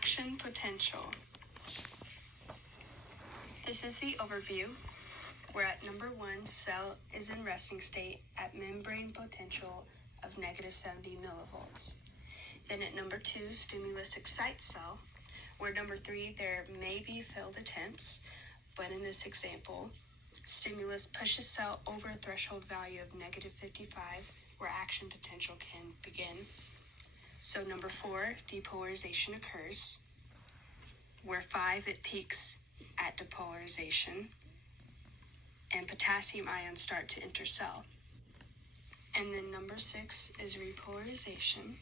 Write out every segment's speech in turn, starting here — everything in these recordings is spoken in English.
Action potential. This is the overview. We're at number 1, cell is in resting state at membrane potential of -70 millivolts. Then at number 2, stimulus excites cell. Where number 3, there may be failed attempts, but in this example, stimulus pushes cell over a threshold value of -55, where action potential can begin. So number 4, depolarization occurs. Where 5, it peaks at depolarization, and potassium ions start to enter cell. And then number 6 is repolarization,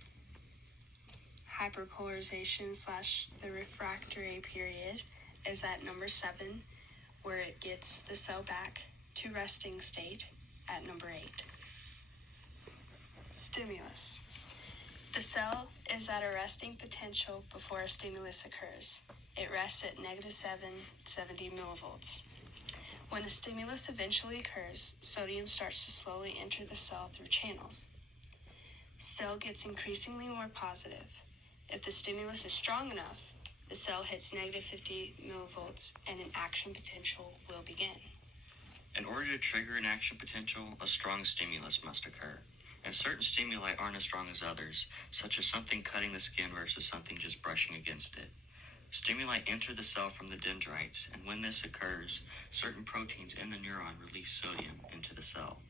hyperpolarization / the refractory period is at number 7, where it gets the cell back to resting state at number 8. Stimulus. The cell is at a resting potential before a stimulus occurs. It rests at -770 millivolts. When a stimulus eventually occurs, sodium starts to slowly enter the cell through channels. Cell gets increasingly more positive. If the stimulus is strong enough, the cell hits -50 millivolts and an action potential will begin. In order to trigger an action potential, a strong stimulus must occur. And certain stimuli aren't as strong as others, such as something cutting the skin versus something just brushing against it. Stimuli enter the cell from the dendrites, and when this occurs, certain proteins in the neuron release sodium into the cell.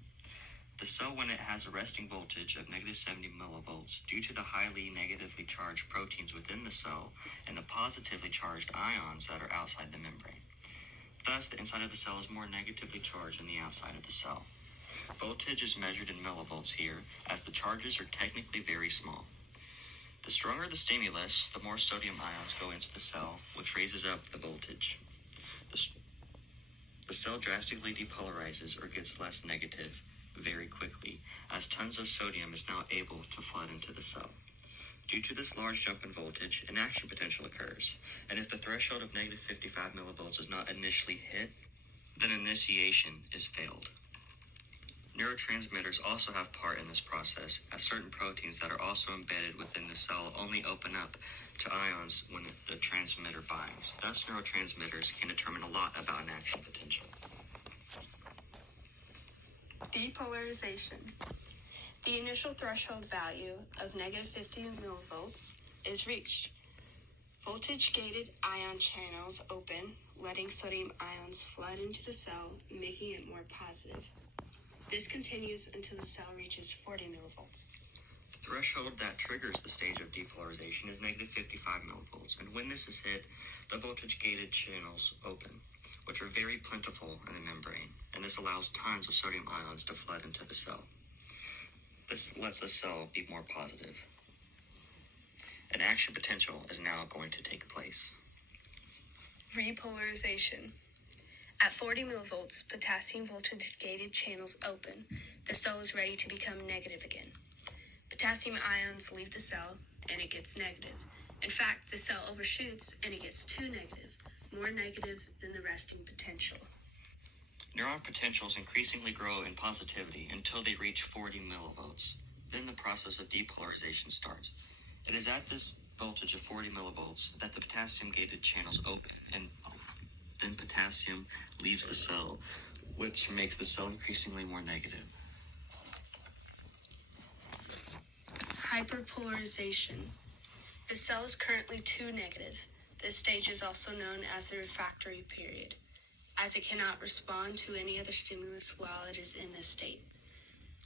The cell, when it has a resting voltage of -70 millivolts, due to the highly negatively charged proteins within the cell and the positively charged ions that are outside the membrane. Thus, the inside of the cell is more negatively charged than the outside of the cell. Voltage is measured in millivolts here, as the charges are technically very small. The stronger the stimulus, the more sodium ions go into the cell, which raises up the voltage. The cell drastically depolarizes or gets less negative very quickly, as tons of sodium is now able to flood into the cell. Due to this large jump in voltage, an action potential occurs, and if the threshold of -55 millivolts is not initially hit, then initiation is failed. Neurotransmitters also have part in this process, as certain proteins that are also embedded within the cell only open up to ions when the transmitter binds. Thus, neurotransmitters can determine a lot about an action potential. Depolarization. The initial threshold value of -50 millivolts is reached. Voltage-gated ion channels open, letting sodium ions flood into the cell, making it more positive. This continues until the cell reaches 40 millivolts. The threshold that triggers the stage of depolarization is -55 millivolts, and when this is hit, the voltage-gated channels open, which are very plentiful in the membrane, and this allows tons of sodium ions to flood into the cell. This lets the cell be more positive. An action potential is now going to take place. Repolarization. At 40 millivolts, potassium voltage-gated channels open. The cell is ready to become negative again. Potassium ions leave the cell, and it gets negative. In fact, the cell overshoots, and it gets too negative, more negative than the resting potential. Neuron potentials increasingly grow in positivity until they reach 40 millivolts. Then the process of depolarization starts. It is at this voltage of 40 millivolts that the potassium-gated channels open, and then potassium leaves the cell, which makes the cell increasingly more negative. Hyperpolarization. The cell is currently too negative. This stage is also known as the refractory period, as it cannot respond to any other stimulus while it is in this state.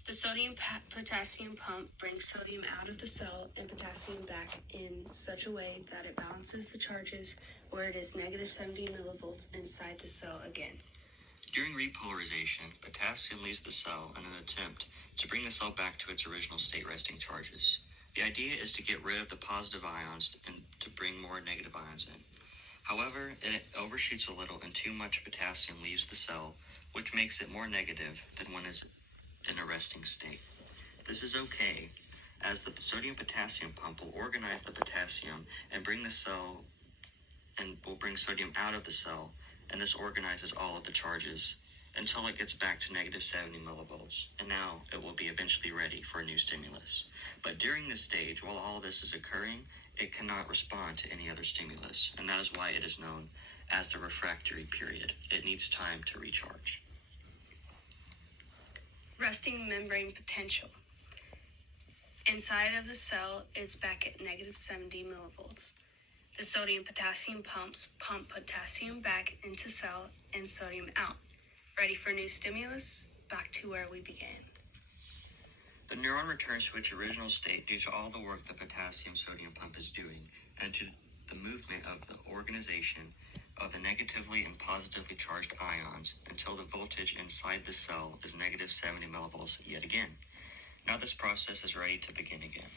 The sodium-potassium pump brings sodium out of the cell and potassium back in such a way that it balances the charges where it is -70 millivolts inside the cell again. During repolarization, potassium leaves the cell in an attempt to bring the cell back to its original state resting charges. The idea is to get rid of the positive ions and to bring more negative ions in. However, it overshoots a little and too much potassium leaves the cell, which makes it more negative than when it's in a resting state. This is okay, as the sodium-potassium pump will organize the potassium and will bring sodium out of the cell, and this organizes all of the charges until it gets back to -70 millivolts, and now it will be eventually ready for a new stimulus. But during this stage, while all of this is occurring, it cannot respond to any other stimulus, and that is why it is known as the refractory period. It needs time to recharge. Resting membrane potential. Inside of the cell, it's back at negative 70 millivolts. The sodium-potassium pumps pump potassium back into cell and sodium out. Ready for new stimulus? Back to where we began. The neuron returns to its original state due to all the work the potassium-sodium pump is doing, and to the movement of the organization of the negatively and positively charged ions until the voltage inside the cell is negative 70 millivolts yet again. Now this process is ready to begin again.